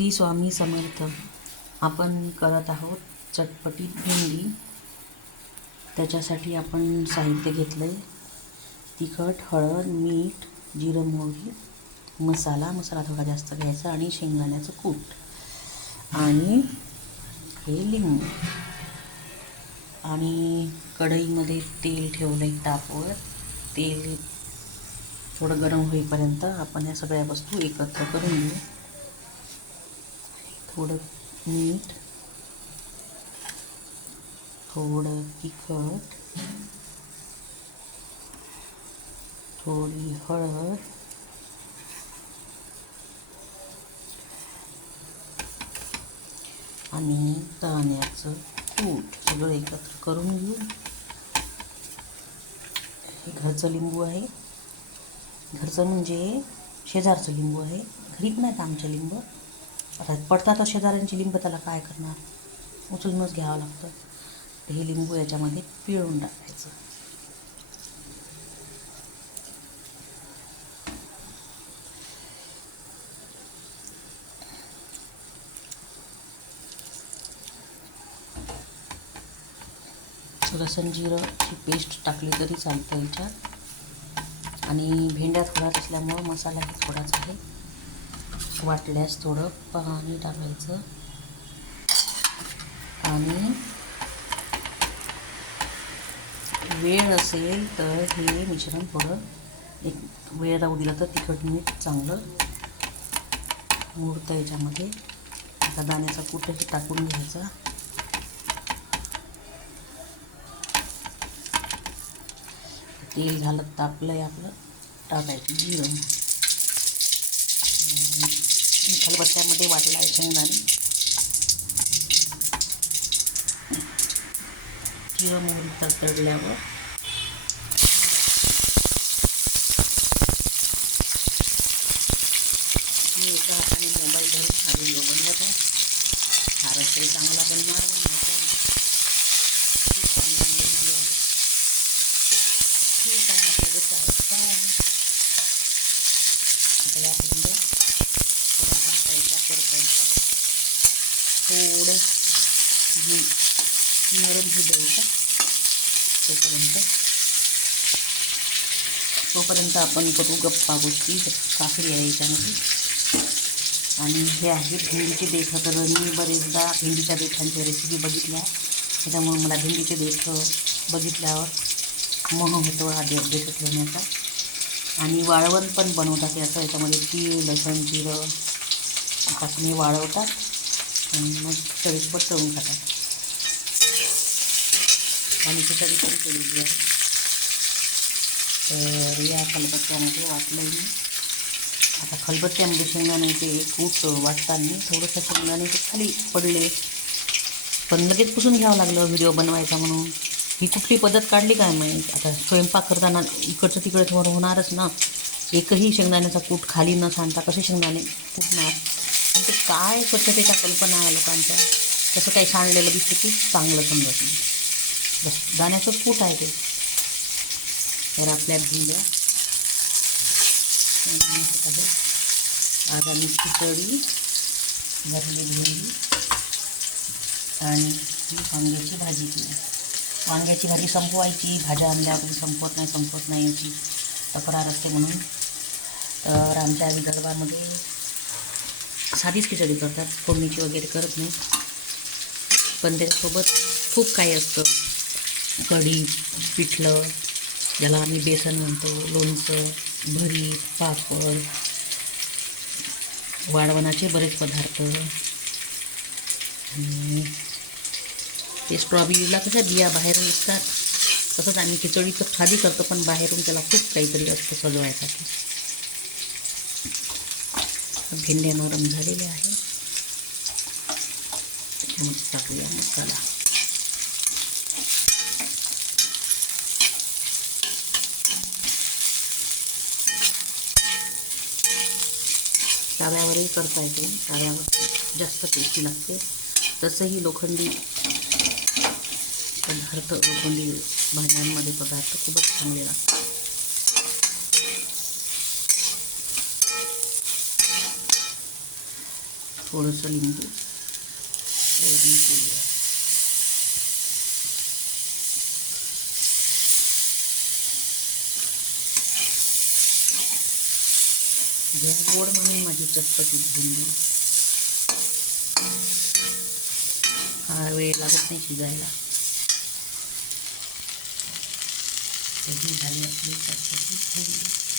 श्री स्वामी समर्थ. आपण करत आहोत चटपटीत भेंडी. त्याच्यासाठी आपण साहित्य घेतलं आहे तिखट हळद मीठ जिरं मोहरी मसाला मसाला थोडा जास्त घ्यायचा आणि शेंगदाण्याचं कूट. आणि हे लिंबू. आणि कढईमध्ये तेल ठेवलं आहे तापवर. तेल थोडं गरम होईपर्यंत आपण या सगळ्या वस्तू एकत्र करून घेऊ. थोडं मीठ थोडं तिखट थोडी हळद आणि दाण्याचं कूट सगळं एकत्र करून घेऊ. हे घरचं लिंबू आहे. घरचं म्हणजे शेजारचं लिंबू आहे. घरीत नाहीत आमच्या लिंबू. आता पडतात शेजाऱ्यांची लिंब त्याला काय करणार? उचलूनच घ्यावं लागतं. तर हे लिंबू याच्यामध्ये पिळून टाकायचं. लसण जिरंची पेस्ट टाकली तरी चालतं याच्यात. आणि भेंड्या थोडाच असल्यामुळं मसालाही थोडाच आहे. वाटल्यास थोडं पाणी टाकायचं. आणि वेळ असेल तर हे मिश्रण थोडं एक वेळ राहू दिलं तर तिखट मीठ चांगलं मुरतं याच्यामध्ये. आता दाण्याचा कुठंही टाकून घ्यायचा. तेल घालत तापलं आहे आपलं. टाकायचं जिरं. खलबत्त्यामध्ये वाटला आहे शेंगदाणे. किंवा मोहरी तडतडल्यावर. मी एका हाताने मोबाईल धरून खाली व्हिडिओ बनवत आहे फारच तरी चांगला बनणार नाही खूप चांगला व्हिडिओ आहे. ठीक आहे आपल्याला चालतं आता आपण थोडा परतायचा परतायचा थोडं हे नरम होऊ द्यायचा. तोपर्यंत तोपर्यंत आपण करू गप्पा गोष्टी. काकडी आहे याच्यामध्ये. आणि हे आहे भेंडीचे देठ. तर मी बरेचदा भेंडीच्या देठांच्या रेसिपी बघितल्या. त्याच्यामुळे मला भेंडीचे देठ बघितल्यावर मोह होतो हा दे देठ ठेवण्याचा. आणि वाळवण पण बनवतात याचं याच्यामध्ये. तीळ लसण जिरं टाकून वाळवतात आणि मग सगळीसोबत तळून खातात. आणि खिचडी पण केलेली आहे. तर या खलबत्त्यामध्ये वाटलं मी. आता खलबत्त्यामध्ये शेंगदाण्याचे कूट वाटताना थोडंसं शेंगदाण्याचे खाली पडले. पण लगेच पुसून घ्यावं लागलं व्हिडिओ बनवायचा म्हणून. ही कुठली पद्धत काढली काय माहीत? आता स्वयंपाक करताना इकडचं तिकडे थोडं होणारच ना. एकही शेंगदाण्याचा कूट खाली न सांडता कसे शेंगदाणे फुटणार? म्हणजे काय स्वच्छतेच्या कल्पना आहे लोकांच्या? तसं काही सांडलेलं दिसतं की चांगलं समजत नाही. बस दाण्याचं कूट आहे ते. तर आपल्या भेंड्या. आज आम्ही खिचडी भरली भेंडी आणि वांग्याची भाजी केली. वांग्याची भाजी संपवायची भाज्या आणल्या पण संपवत नाही संपवत नाही याची तक्रार असते म्हणून. तर आमच्या विदर्भामध्ये साधीच खिचडी करतात. फोडणीची वगैरे करत नाही. पण त्याच्यासोबत खूप काही असतं. कढी पिठलं ज्याला आम्ही बेसन म्हणतो लोणचं भरीत पापड वाळवणाचे बरेच पदार्थ. आणि ते स्ट्रॉबेरीला कशा बिया बाहेरून विकतात. तसंच आम्ही खिचडी तर साधी करतो पण बाहेरून त्याला खूप काहीतरी असतं सजवायसाठी. भेंड्या नरम झालेले आहे त्याच्यामध्ये टाकूया मसाला. तव्यावरही करता येते. तव्यावर जास्त टेस्टी लागते. तसंही लोखंडी पदार्थ लोखंडी भाज्यांमध्ये पदार्थ खूपच चांगले लागतात. थोडंसं लिंबू. वरून पिळूया घ्या गोड म्हणून माझी चटपटीत भिंडी फार वेळ लागत नाही शिजायला. झाली आपली चटपटीत भिंडी